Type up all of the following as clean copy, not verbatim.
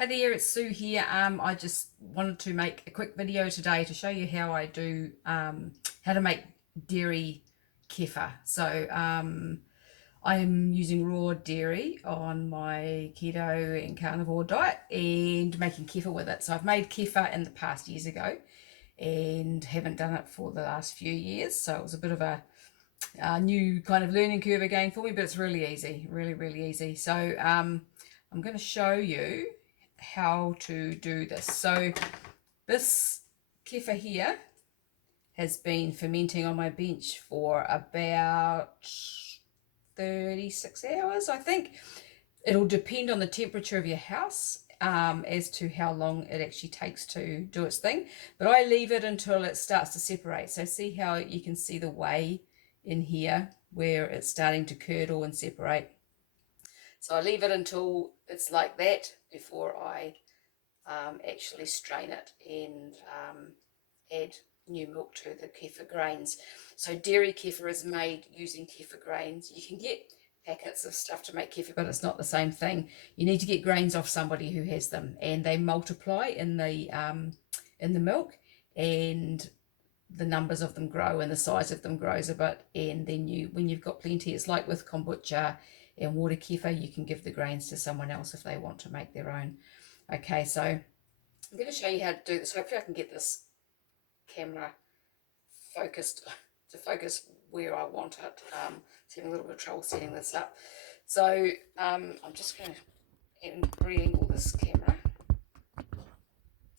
Hi there, it's Sue here. I just wanted to make a quick video today to show you how I do how to make dairy kefir. So I'm using raw dairy on my keto and carnivore diet and making kefir with it. So I've made kefir in the past years ago and haven't done it for the last few years. So it was a bit of a new kind of learning curve again for me, but it's really easy, really easy. So I'm going to show you how to do this. So this kefir here has been fermenting on my bench for about 36 hours, I think. It'll depend on the temperature of your house as to how long it actually takes to do its thing, but I leave it until it starts to separate. So see how you can see the whey in here where it's starting to curdle and separate. So I leave it until it's like that before I actually strain it and add new milk to the kefir grains. So dairy kefir is made using kefir grains. You can get packets of stuff to make kefir, but it's not the same thing. You need to get grains off somebody who has them, and they multiply in the milk, and the numbers of them grow and the size of them grows a bit. And then when you've got plenty, it's like with kombucha and water kefir, you can give the grains to someone else if they want to make their own. Okay, so I'm going to show you how to do this. Hopefully I can get this camera focused to focus where I want it. It's having a little bit of trouble setting this up. So I'm just going to re-angle this camera.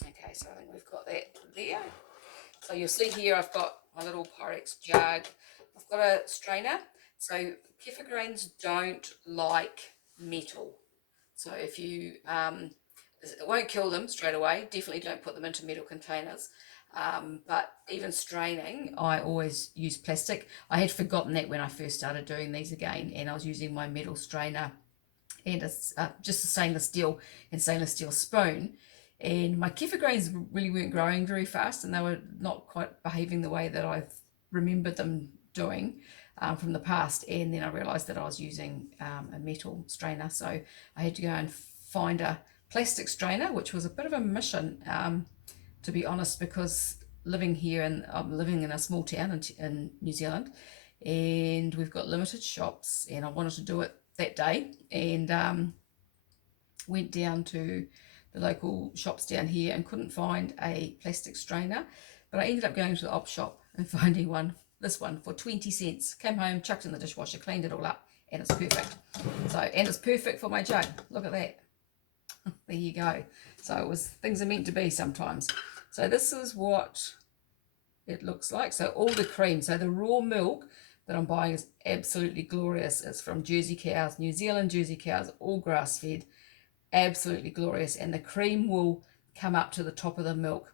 Okay, so I think we've got that there. So you'll see here I've got my little Pyrex jug. I've got a strainer. So kefir grains don't like metal. So if you, it won't kill them straight away. Definitely don't put them into metal containers. But even straining, I always use plastic. I had forgotten that when I first started doing these again, and I was using my metal strainer and just a stainless steel spoon. And my kefir grains really weren't growing very fast, and they were not quite behaving the way that I remembered them doing from the past. And then I realized that I was using a metal strainer, so I had to go and find a plastic strainer, which was a bit of a mission, to be honest, because living here, and I'm living in a small town in New Zealand, and we've got limited shops, and I wanted to do it that day, and went down to the local shops down here and couldn't find a plastic strainer, but I ended up going to the op shop and finding this one for 20 cents. Came home, chucked in the dishwasher, cleaned it all up, and it's perfect. And it's perfect for my jug. Look at that. There you go. So things are meant to be sometimes. So this is what it looks like. So all the cream, so the raw milk that I'm buying is absolutely glorious. It's from Jersey cows, New Zealand Jersey cows, all grass fed. Absolutely glorious, and the cream will come up to the top of the milk.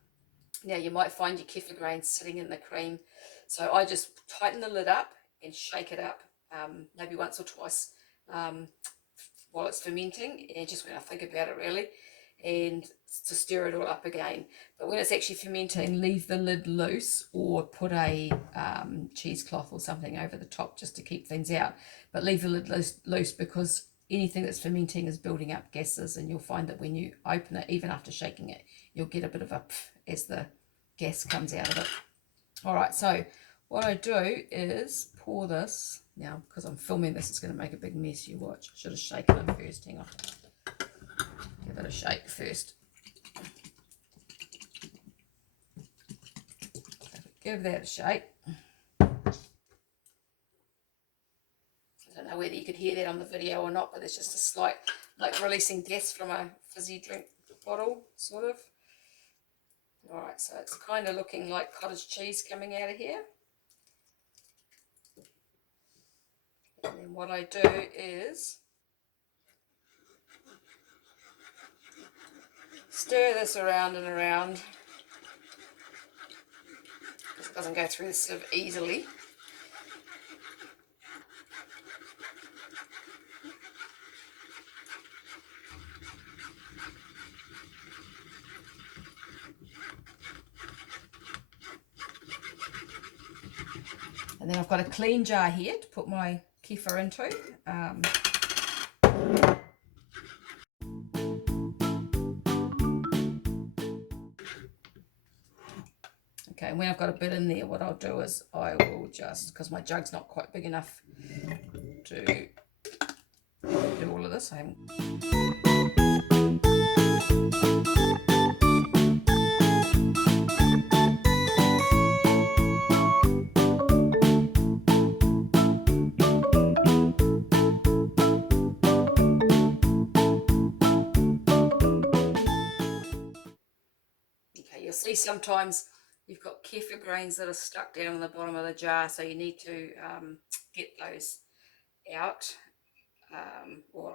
Now you might find your kefir grains sitting in the cream, so I just tighten the lid up and shake it up maybe once or twice while it's fermenting, and just when I think about it really, and to stir it all up again. But when it's actually fermenting, leave the lid loose or put a cheesecloth or something over the top just to keep things out, but leave the lid loose because anything that's fermenting is building up gases, and you'll find that when you open it, even after shaking it, you'll get a bit of a pff as the gas comes out of it. All right, so what I do is pour this. Now, because I'm filming this, it's going to make a big mess. You watch. I should have shaken it first. Hang on. Give it a shake first. Give that a shake. I don't know whether you could hear that on the video or not, but there's just a slight, like releasing gas from a fizzy drink bottle, sort of. All right, so it's kind of looking like cottage cheese coming out of here. And then what I do is stir this around and around, because it doesn't go through the sieve easily. And then I've got a clean jar here to put my kefir into. and when I've got a bit in there, what I'll do is I will just, because my jug's not quite big enough to do all of this, I haven't. Okay, you'll see sometimes you've got kefir grains that are stuck down in the bottom of the jar, so you need to get those out. Or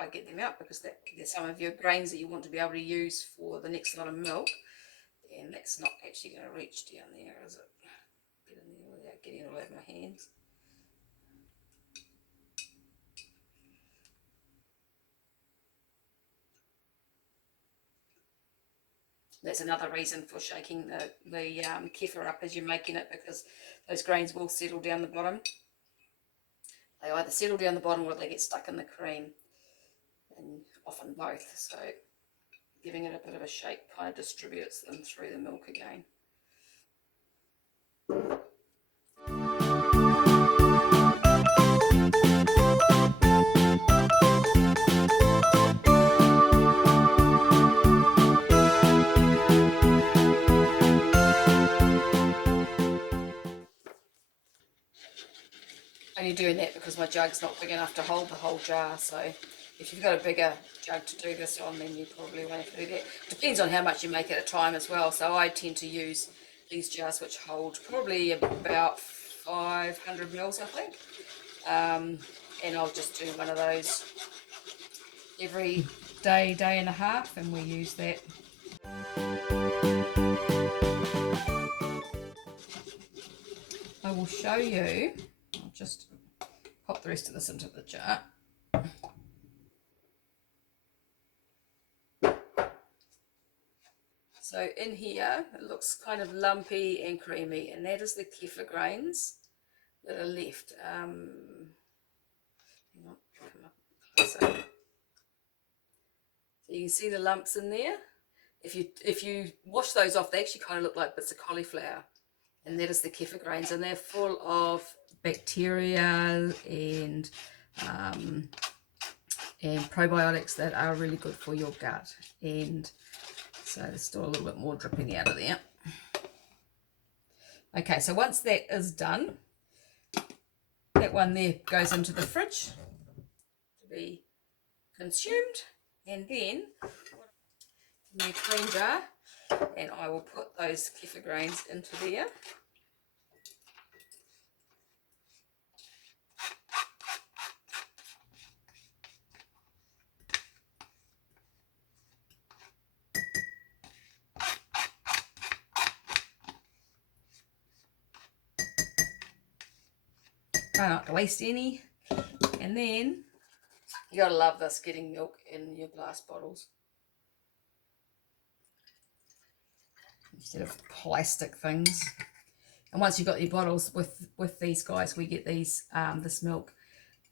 I get them out because there's some of your grains that you want to be able to use for the next lot of milk, and that's not actually going to reach down there, is it? Get in there without getting it all over my hands. That's another reason for shaking the kefir up as you're making it, because those grains will settle down the bottom. They either settle down the bottom or they get stuck in the cream, and often both. So giving it a bit of a shake kind of distributes them through the milk again. Only doing that because my jug's not big enough to hold the whole jar, so if you've got a bigger jug to do this on, then you probably won't have to do that. Depends on how much you make at a time as well, so I tend to use these jars which hold probably about 500 mils, I think, and I'll just do one of those every day, day and a half, and we use that. I will show you. I'll just pop the rest of this into the jar. So in here, it looks kind of lumpy and creamy, and that is the kefir grains that are left. So you can see the lumps in there. If you wash those off, they actually kind of look like bits of cauliflower, and that is the kefir grains, and they're full of bacteria and probiotics that are really good for your gut. And so there's still a little bit more dripping out of there. Okay, so once that is done, that one there goes into the fridge to be consumed, and then my cream jar, and I will put those kefir grains into there. Try not to waste any. And then you gotta love this, getting milk in your glass bottles instead of plastic things. And once you've got your bottles with these guys, we get these this milk.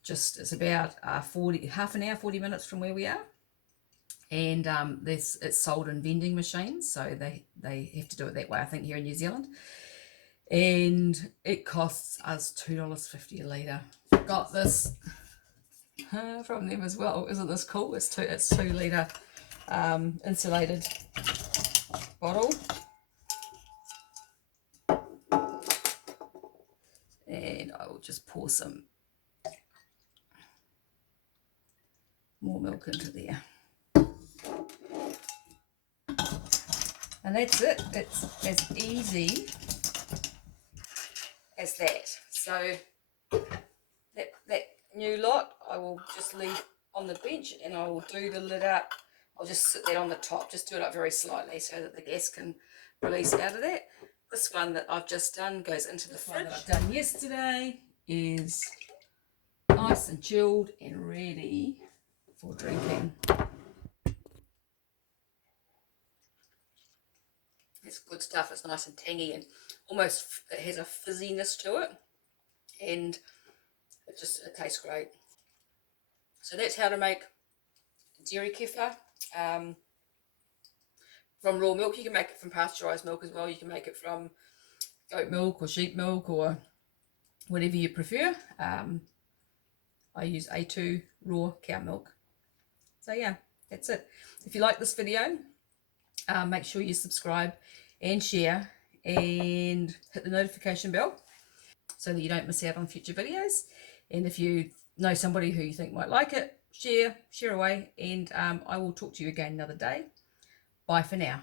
Just it's about half an hour, 40 minutes from where we are, and it's sold in vending machines, so they have to do it that way, I think, here in New Zealand. And it costs us $2.50 a litre. Got this from them as well. Isn't this cool? It's 2 litre insulated bottle. And I will just pour some more milk into there. And that's it. It's as easy as that. So that new lot I will just leave on the bench, and I will do the lid up. I'll just sit that on the top, just do it up very slightly so that the gas can release out of that. This one that I've just done goes into the fridge. That I've done yesterday is nice and chilled and ready for drinking. It's good stuff. It's nice and tangy, and almost it has a fizziness to it, and it tastes great. So that's how to make dairy kefir from raw milk. You can make it from pasteurized milk as well. You can make it from goat milk or sheep milk or whatever you prefer. I use A2 raw cow milk. So yeah, that's it. If you like this video, make sure you subscribe and share and hit the notification bell so that you don't miss out on future videos. And if you know somebody who you think might like it, share away, and I will talk to you again another day. Bye for now.